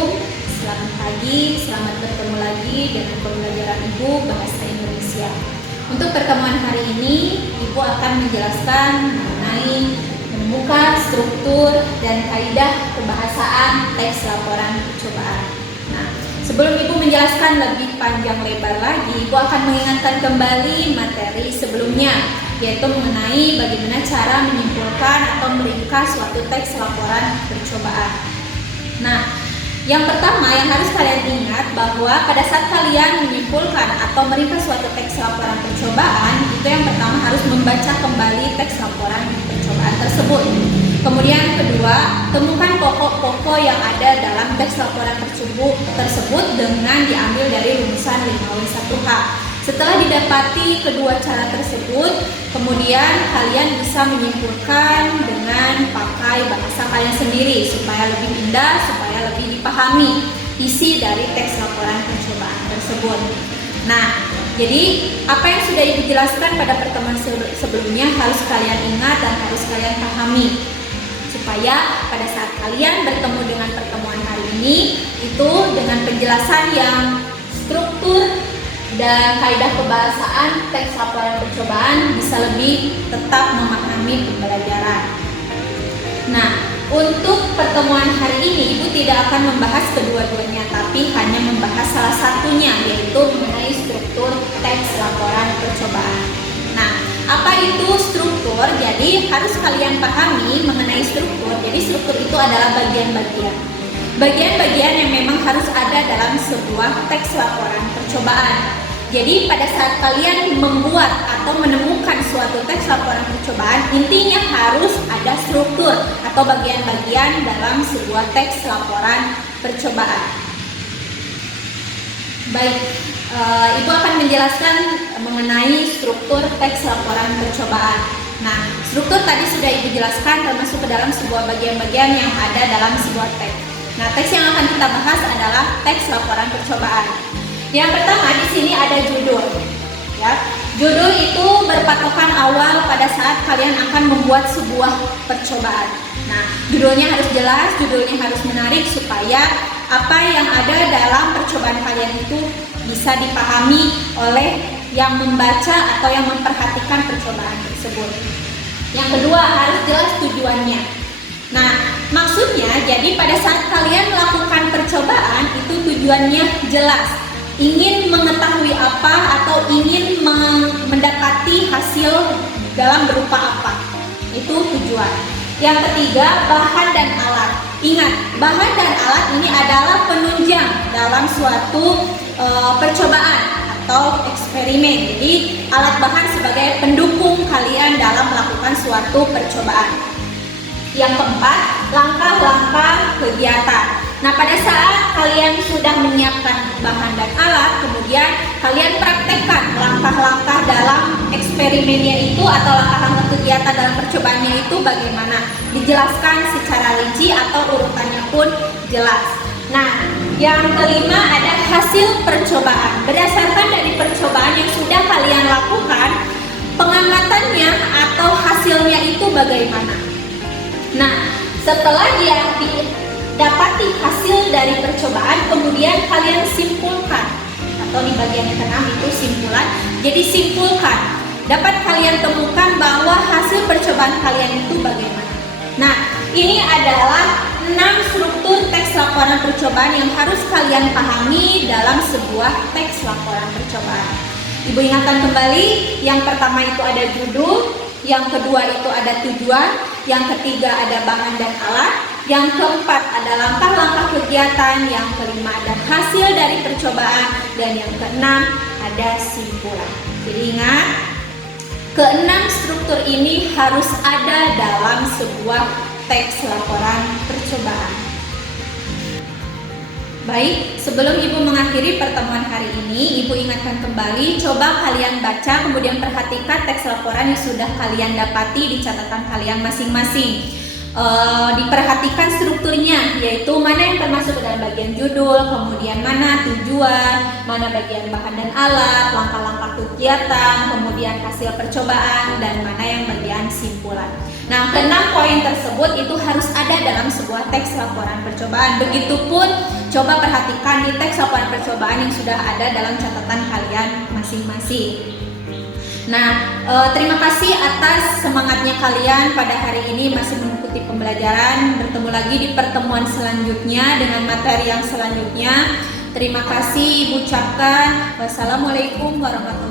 Assalamualaikum, selamat pagi, selamat bertemu lagi dengan pembelajaran Ibu Bahasa Indonesia. Untuk pertemuan hari ini, Ibu akan menjelaskan mengenai menemukan struktur dan kaidah kebahasaan teks laporan percobaan. Nah, sebelum Ibu menjelaskan lebih panjang lebar lagi, Ibu akan mengingatkan kembali materi sebelumnya, yaitu mengenai bagaimana cara menyimpulkan atau meringkas suatu teks laporan percobaan. Nah, yang pertama yang harus kalian ingat bahwa pada saat kalian menyimpulkan atau meringkas suatu teks laporan percobaan, itu yang pertama harus membaca kembali teks laporan percobaan tersebut. Kemudian kedua, temukan pokok-pokok yang ada dalam teks laporan tersebut dengan diambil dari rumusan 5W1H. Setelah didapati kedua cara tersebut, kemudian kalian bisa menyimpulkan dengan pakai bahasa kalian sendiri supaya lebih indah, supaya lebih dipahami isi dari teks laporan percobaan tersebut. Nah, jadi apa yang sudah Ibu jelaskan pada pertemuan sebelumnya harus kalian ingat dan harus kalian pahami, supaya pada saat kalian bertemu dengan pertemuan hari ini itu dengan penjelasan yang struktur dan kaidah kebahasaan teks laporan percobaan bisa lebih tetap memahami pembelajaran. Nah, untuk pertemuan hari ini Ibu tidak akan membahas kedua-duanya, tapi hanya membahas salah satunya, yaitu mengenai struktur teks laporan percobaan. Nah, apa itu struktur? Jadi harus kalian pahami mengenai struktur. Jadi struktur itu adalah bagian-bagian yang memang harus ada dalam sebuah teks laporan percobaan. Jadi pada saat kalian membuat atau menemukan suatu teks laporan percobaan, intinya harus ada struktur atau bagian-bagian dalam sebuah teks laporan percobaan. Baik, Ibu akan menjelaskan mengenai struktur teks laporan percobaan. Nah, struktur tadi sudah Ibu jelaskan termasuk ke dalam sebuah bagian-bagian yang ada dalam sebuah teks. Nah, teks yang akan kita bahas adalah teks laporan percobaan. Yang pertama di sini ada judul. Ya, judul itu berpatokan awal pada saat kalian akan membuat sebuah percobaan. Nah, judulnya harus jelas, judulnya harus menarik supaya apa yang ada dalam percobaan kalian itu bisa dipahami oleh yang membaca atau yang memperhatikan percobaan tersebut. Yang kedua, harus jelas tujuannya. Nah, maksudnya jadi pada saat kalian melakukan percobaan itu tujuannya jelas. Ingin mengetahui apa atau ingin mendapati hasil dalam berupa apa. Itu tujuan. Yang ketiga, bahan dan alat. Ingat, bahan dan alat ini adalah penunjang dalam suatu percobaan atau eksperimen. Jadi, alat bahan sebagai pendukung kalian dalam melakukan suatu percobaan. Yang keempat, langkah-langkah kegiatan. Nah, pada saat kalian sudah menyiapkan bahan dan alat, kemudian kalian praktekkan langkah-langkah dalam eksperimennya itu atau langkah-langkah kegiatan dalam percobaannya itu bagaimana. Dijelaskan secara rinci atau urutannya pun jelas. Nah, yang kelima ada hasil percobaan. Berdasarkan dari percobaan yang sudah kalian lakukan, pengamatannya atau hasilnya itu bagaimana. Nah, setelah dapati hasil dari percobaan, kemudian kalian simpulkan, atau di bagian yang keenam itu simpulan. Jadi simpulkan, dapat kalian temukan bahwa hasil percobaan kalian itu bagaimana. Nah, ini adalah 6 struktur teks laporan percobaan yang harus kalian pahami dalam sebuah teks laporan percobaan. Ibu ingatkan kembali, yang pertama itu ada judul, yang kedua itu ada tujuan, yang ketiga ada bahan dan alat, yang keempat ada langkah-langkah kegiatan, yang kelima ada hasil dari percobaan, dan yang keenam ada simpulan. Jadi ingat, keenam struktur ini harus ada dalam sebuah teks laporan percobaan. Baik, sebelum Ibu mengakhiri pertemuan hari ini, Ibu ingatkan kembali, coba kalian baca, kemudian perhatikan teks laporan yang sudah kalian dapati di catatan kalian masing-masing. Diperhatikan strukturnya, yaitu mana yang termasuk ke dalam bagian judul, kemudian mana tujuan, mana bagian bahan dan alat, langkah-langkah kegiatan, kemudian hasil percobaan, dan mana yang bagian simpulan. Nah, ke-6 poin tersebut itu harus ada dalam sebuah sebuah teks laporan percobaan. Begitupun coba perhatikan di teks laporan percobaan yang sudah ada dalam catatan kalian masing-masing. Nah, terima kasih atas semangatnya kalian pada hari ini masih mengikuti pembelajaran. Bertemu lagi di pertemuan selanjutnya dengan materi yang selanjutnya. Terima kasih, ucapkan wassalamualaikum warahmatullahi wabarakatuh.